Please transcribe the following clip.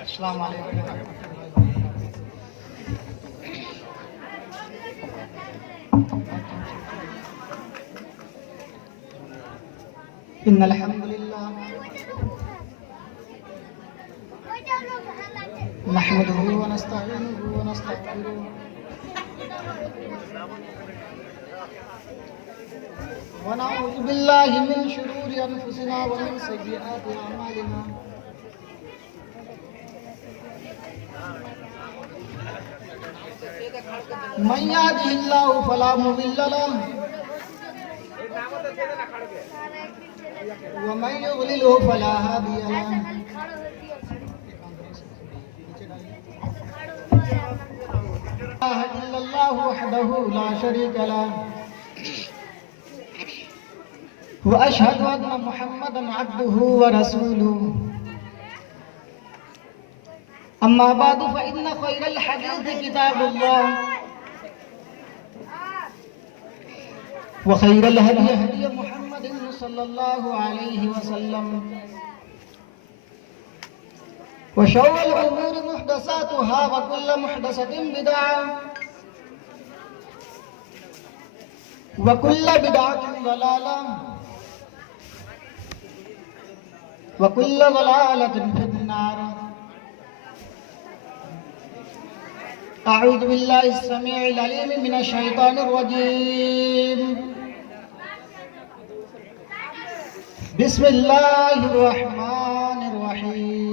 अस्सलाम वालेकुम। इन्नल हम्दुलिल्लाह नहमदुहु व नस्तईनुहु व नस्तगफिरुह व नऊज़ु बिल्लाहि मिन शुरूरि अनफुसिना व मिन सय्यिआति अमालिना। मन यहदिहिल्लाहु फला मुदिल्ल लहु व मन युद्लिलहु फला हादिय लहु। ला इलाहा इल्लल्लाहु वहदहु ला शरीका लहु व अशहदु अन्ना मुहम्मदन अब्दुहु व रसूलुहु। अम्मा बादु फ़इन्न ख़ैरल हदीस किताबुल्लाह व खैरल हदी हदी मुहम्मदिन सल्लल्लाहु अलैहि वसल्लम व शर्रल उमूरि मुहदसातुहा व कुल्लु मुहदसतिन बिदअह व कुल्लु बिदअतिन ज़लालह व कुल्लु ज़लालतिन फिन्नार। अऊज़ु बिल्लाहि अस्समीइल अलीम मिनश शैतानिर रजीम। बिस्मिल्लाहिर रहमानिर रहीम।